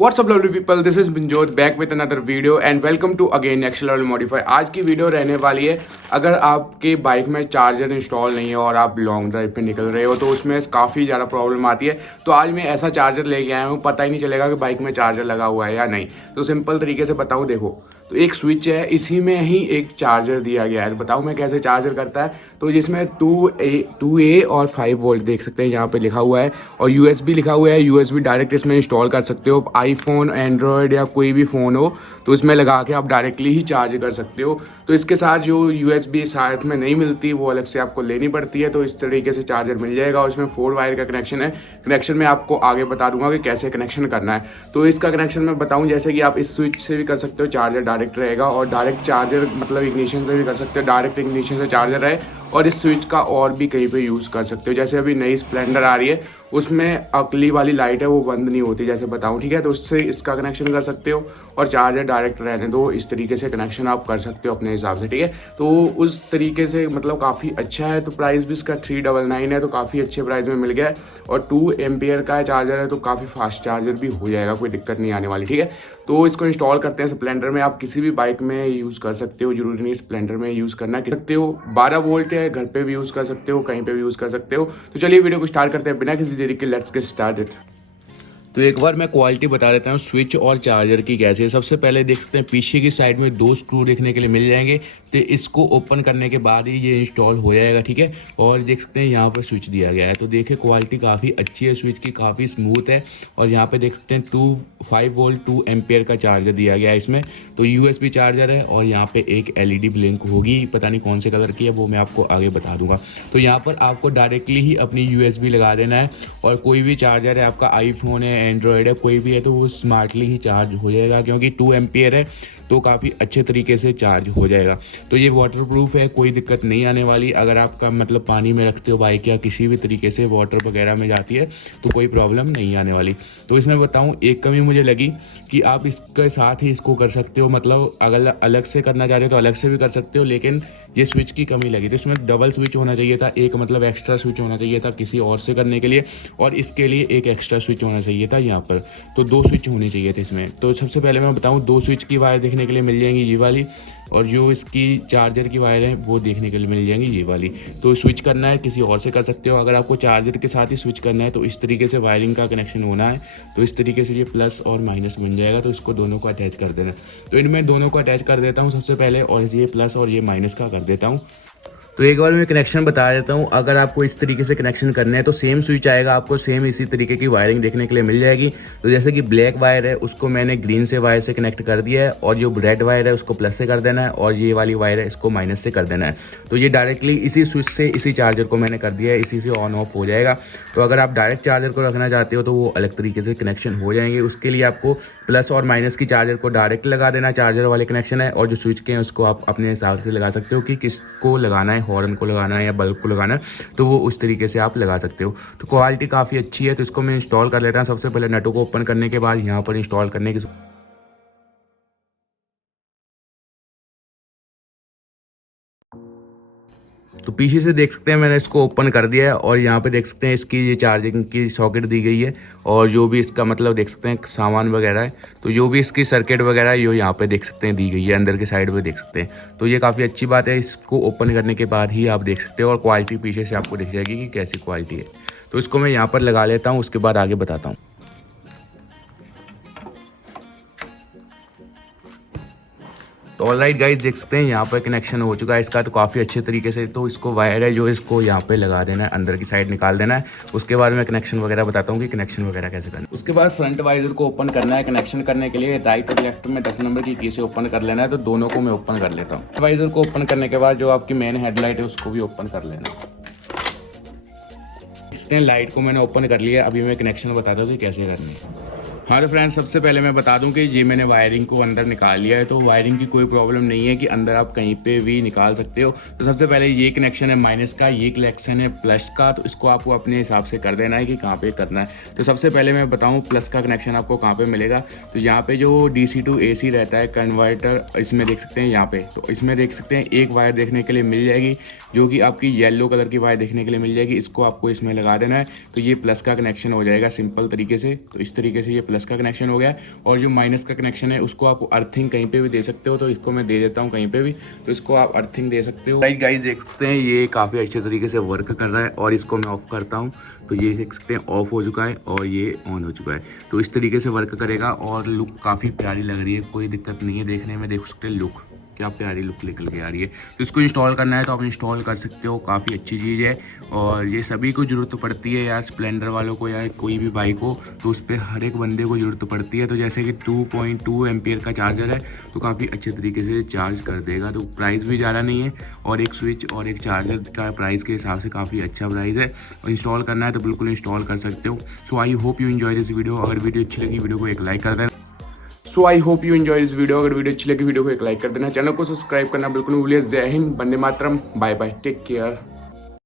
What's up lovely people, this is Binjot back with another video and welcome to again next level modify. आज की video रहने वाली है, अगर आपके बाइक में चार्जर इंस्टॉल नहीं है और आप लॉन्ग ड्राइव पे निकल रहे हो तो उसमें काफ़ी ज़्यादा प्रॉब्लम आती है। तो आज मैं ऐसा चार्जर लेके आया हूँ, पता ही नहीं चलेगा कि बाइक में चार्जर लगा हुआ है या नहीं। तो सिंपल तरीके से बताऊँ, देखो तो एक स्विच है, इसी में ही एक चार्जर दिया गया है। बताऊँ मैं कैसे चार्जर करता है। तो जिसमें 2A और 5 वोल्ट देख सकते हैं यहाँ पे लिखा हुआ है, और USB लिखा हुआ है। USB डायरेक्ट इसमें इंस्टॉल कर सकते हो, आईफोन, एंड्रॉयड या कोई भी फ़ोन हो तो इसमें लगा के आप डायरेक्टली ही चार्ज कर सकते हो। तो इसके साथ जो USB साथ में नहीं मिलती, वो अलग से आपको लेनी पड़ती है। तो इस तरीके से चार्जर मिल जाएगा और इसमें 4 वायर का कनेक्शन है। कनेक्शन में आपको आगे बता दूंगा कि कैसे कनेक्शन करना है। तो इसका कनेक्शन मैं बताऊँ, जैसे कि आप इस स्विच से भी कर सकते हो, चार्जर डायरेक्ट रहेगा, और डायरेक्ट चार्जर मतलब इग्निशन से भी कर सकते हो, डायरेक्ट इग्निशन से चार्जर रहे। और इस स्विच का और भी कहीं पे यूज़ कर सकते हो। जैसे अभी नई स्प्लेंडर आ रही है, उसमें अगली वाली लाइट है वो बंद नहीं होती, जैसे बताऊं, ठीक है। तो उससे इसका कनेक्शन कर सकते हो और चार्जर डायरेक्ट रहने दो। इस तरीके से कनेक्शन आप कर सकते हो अपने हिसाब से, ठीक है। तो उस तरीके से मतलब काफ़ी अच्छा है। तो प्राइस भी इसका 399 है, तो काफ़ी अच्छे प्राइस में मिल गया है। और 2 एम्पियर का चार्जर है, तो काफ़ी फास्ट चार्जर भी हो जाएगा, कोई दिक्कत नहीं आने वाली, ठीक है। तो इसको इंस्टॉल करते हैं स्प्लेंडर में। आप किसी भी बाइक में यूज़ कर सकते हो, जरूरी नहीं स्प्लेंडर में यूज़ करना सकते हो। 12 वोल्ट है, घर पे भी यूज़ कर सकते हो, कहीं पे भी यूज़ कर सकते हो। तो चलिए वीडियो को स्टार्ट करते हैं बिना किसी देरी के। Let's get started. तो एक बार मैं क्वालिटी बता देता हूँ स्विच और चार्जर की कैसे है। सबसे पहले देख सकते हैं पीछे की साइड में 2 स्क्रू देखने के लिए मिल जाएंगे। तो इसको ओपन करने के बाद ही ये इंस्टॉल हो जाएगा, ठीक है। और देख सकते हैं यहाँ पर स्विच दिया गया है। तो देखिए क्वालिटी काफ़ी अच्छी है स्विच की, काफ़ी स्मूथ है। और यहाँ पे देख सकते हैं 5 वोल्ट 2 एम्पियर का चार्जर दिया गया है इसमें। तो USB चार्जर है, और यहाँ पे एक LED ब्लिंक होगी, पता नहीं कौन से कलर की है, वो मैं आपको आगे बता दूंगा। तो यहाँ पर आपको डायरेक्टली ही अपनी USB लगा देना है, और कोई भी चार्जर है, आपका आईफोन है, एंड्रॉयड है, कोई भी है, तो वो स्मार्टली ही चार्ज हो जाएगा, क्योंकि 2 एम्पियर है तो काफ़ी अच्छे तरीके से चार्ज हो जाएगा। तो ये वाटरप्रूफ है, कोई दिक्कत नहीं आने वाली। अगर आपका मतलब पानी में रखते हो बाइक या किसी भी तरीके से वाटर वगैरह में जाती है तो कोई प्रॉब्लम नहीं आने वाली। तो इसमें बताऊँ एक कमी मुझे लगी कि आप इसके साथ ही इसको कर सकते हो, मतलब अगर अलग से करना चाहते हो तो अलग से भी कर सकते हो, लेकिन ये स्विच की कमी लगी। तो इसमें डबल स्विच होना चाहिए था, एक मतलब एक्स्ट्रा स्विच होना चाहिए था किसी और से करने के लिए, और इसके लिए एक एक्स्ट्रा स्विच होना चाहिए था यहाँ पर। तो 2 स्विच होने चाहिए थे इसमें। तो सबसे पहले मैं बताऊँ, 2 स्विच की वायर देखने के लिए मिल जाएंगी ये वाली, और जो इसकी चार्जर की वायर है वो देखने के लिए मिल जाएंगी ये वाली। तो स्विच करना है किसी और से कर सकते हो। अगर आपको चार्जर के साथ ही स्विच करना है तो इस तरीके से वायरिंग का कनेक्शन होना है। तो इस तरीके से ये प्लस और माइनस बन जाएगा, तो इसको दोनों को अटैच कर देना। तो इनमें दोनों को अटैच कर देता हूँ सबसे पहले, और ये प्लस और ये माइनस का कर देता हूँ। तो एक बार मैं कनेक्शन बता देता हूँ। अगर आपको इस तरीके से कनेक्शन करना है तो सेम स्विच आएगा, आपको सेम इसी तरीके की वायरिंग देखने के लिए मिल जाएगी। तो जैसे कि ब्लैक वायर है उसको मैंने ग्रीन से वायर से कनेक्ट कर दिया है, और जो रेड वायर है उसको प्लस से कर देना है, और ये वाली वायर है इसको माइनस से कर देना है। तो ये डायरेक्टली इसी स्विच से इसी चार्जर को मैंने कर दिया है, इसी से ऑन ऑफ हो जाएगा। तो अगर आप डायरेक्ट चार्जर को रखना चाहते हो तो वो अलग तरीके से कनेक्शन हो जाएंगे। उसके लिए आपको प्लस और माइनस की चार्जर को डायरेक्ट लगा देना, चार्जर वाले कनेक्शन है। और जो स्विच के हैं उसको आप अपने हिसाब से लगा सकते हो कि किसको लगाना है, हॉर्न को लगाना है या बल्ब को लगाना है, तो वो उस तरीके से आप लगा सकते हो। तो क्वालिटी काफ़ी अच्छी है। तो इसको मैं इंस्टॉल कर लेता हूँ। सबसे पहले नटों को ओपन करने के बाद यहाँ पर इंस्टॉल करने की तो पीछे से देख सकते हैं मैंने इसको ओपन कर दिया है, और यहाँ पे देख सकते हैं इसकी ये चार्जिंग की सॉकेट दी गई है, और जो भी इसका मतलब देख सकते हैं सामान वगैरह है, तो जो भी इसकी सर्किट वगैरह है ये यहाँ पे देख सकते हैं दी गई है, अंदर के साइड पे देख सकते हैं। तो ये काफ़ी अच्छी बात है। इसको ओपन करने के बाद ही आप देख सकते हो, और क्वालिटी पीछे से आपको दिख जाएगी कि कैसी क्वालिटी है। तो इसको मैं यहाँ पर लगा लेता हूँ, उसके बाद आगे बताता हूँ। तो ऑलराइट गाइस, देख सकते हैं यहाँ पर कनेक्शन हो चुका है इसका, तो काफ़ी अच्छे तरीके से। तो इसको वायर है जो इसको यहाँ पे लगा देना है, अंदर की साइड निकाल देना है। उसके बाद मैं कनेक्शन वगैरह बताता हूँ कि कनेक्शन वगैरह कैसे करना है। उसके बाद फ्रंट वाइजर को ओपन करना है। कनेक्शन करने के लिए राइट और लेफ्ट में 10 नंबर की से ओपन कर लेना है। तो दोनों को मैं ओपन कर लेता हूँ। वाइजर को ओपन करने के बाद जो आपकी मेन हेडलाइट है उसको भी ओपन कर लेना है। इसने लाइट को मैंने ओपन कर लिया। अभी मैं कनेक्शन बताता हूँ कि कैसे करनी है। हाँ तो फ्रेंड्स, सबसे पहले मैं बता दूं कि ये मैंने वायरिंग को अंदर निकाल लिया है। तो वायरिंग की कोई प्रॉब्लम नहीं है कि अंदर आप कहीं पे भी निकाल सकते हो। तो सबसे पहले ये कनेक्शन है माइनस का, ये कनेक्शन है प्लस का। तो इसको आपको अपने हिसाब से कर देना है कि कहाँ पे करना है। तो सबसे पहले मैं बताऊँ प्लस का कनेक्शन आपको कहाँ पे मिलेगा। तो यहाँ पे जो DC to AC रहता है कन्वर्टर, इसमें देख सकते हैं यहाँ पे। तो इसमें देख सकते हैं एक वायर देखने के लिए मिल जाएगी। जो कि आपकी येलो कलर की वायर देखने के लिए मिल जाएगी, इसको आपको इसमें लगा देना है। तो ये प्लस का कनेक्शन हो जाएगा सिंपल तरीके से। तो इस तरीके से ये प्लस का कनेक्शन हो गया, और जो माइनस का कनेक्शन है उसको आप अर्थिंग कहीं पे भी दे सकते हो। तो इसको मैं दे देता हूँ कहीं पे भी, तो इसको आप अर्थिंग दे सकते हो। राइट गाइस, देख सकते हैं ये काफ़ी अच्छे तरीके से वर्क कर रहा है। और इसको मैं ऑफ करता हूँ तो ये देख सकते हैं ऑफ हो चुका है और ये ऑन हो चुका है। तो इस तरीके से वर्क करेगा और लुक काफ़ी प्यारी लग रही है, कोई दिक्कत नहीं है देखने में। देख सकते हैं लुक, क्या प्यारी लुक निकल के आ रही है। तो इसको इंस्टॉल करना है तो आप इंस्टॉल कर सकते हो, काफ़ी अच्छी चीज़ है। और ये सभी को ज़रूरत पड़ती है यार, स्प्लेंडर वालों को या कोई भी बाइक हो तो उस पर हर एक बंदे को ज़रूरत पड़ती है। तो जैसे कि 2.2 एम्पियर का चार्जर है तो काफ़ी अच्छे तरीके से चार्ज कर देगा। तो प्राइस भी ज़्यादा नहीं है, और एक स्विच और एक चार्जर का प्राइस के हिसाब से काफ़ी अच्छा प्राइस है। और इंस्टॉल करना है तो बिल्कुल इंस्टॉल कर सकते हो। So I hope you enjoy this video. अगर वीडियो अच्छी लगी वीडियो को एक लाइक कर देना। So I hope you enjoy this video. अगर वीडियो अच्छी लगी वीडियो को एक लाइक कर देना, चैनल को सब्सक्राइब करना बिल्कुल न भूलिए। जय Hind, Vande Mataram, bye bye, take care.